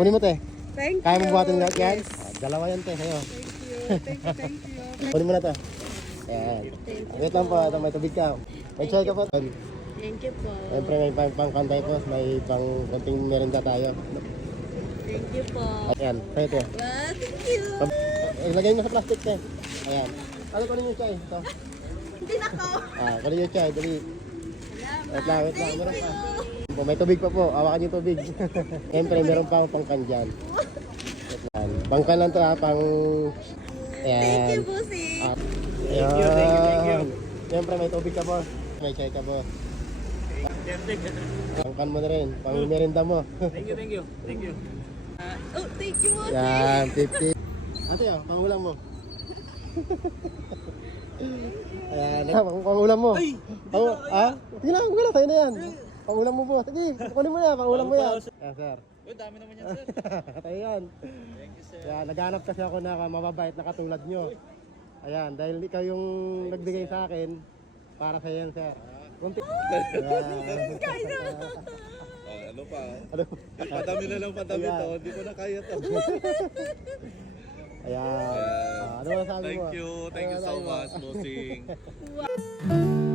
Kunin mo, te. Thank you. Kaya mo buhatin lahat yan? Yes. Dalawa yan, te. Sa'yo. Thank you. Kunin mo na to. Ayan. Wait lang po. Ito, may tubig ka. May chai ka po. Thank you po. Siyempre, may pang-kantay po. May pang-konting merinda tayo. Thank you po. Ayan. Sa'yo, te. Wow, thank you. Ilagay mo sa plastic, te. Ayan. Ano, kunin yung chai? Ito. Hindi na ko. Kunin yung chai. Dali. Wait lang. Thank Meron pa. you. May tubig pa po. Hawakan yung tubig. Siyempre, meron pa akong pangkan dyan. Wait lang. Pangkan lang to, ha. Pang... Ayan. Thank you, Busi. Thank you. Siyempre, may tubig ka po. May chai ka po. Pangkan mo na rin. Pang merinda mo. Thank you. Oh, thank you, Busi. Yan, 50. Ate, pangulam mo. Ayan, pangulam mo. Sige lang, okay lang, sa'yo na yan. Pangulam mo po. Sige, kunin mo yan, pangulam mo yan. Ayan, sir. Uy, dami naman yan, sir. Tayo yan. Thank you, sir. Ayan, naghanap kasi ako na mababait na katulad nyo. Ayan, dahil ikaw yung nagbigay sa akin, para sa yan, sir. Kunti. Ano pa? Ano? Padami na lang padami to. Hindi ko na kaya to. Ayan. Ano masasabi mo? Thank you. Thank you so much, bossing. Wow.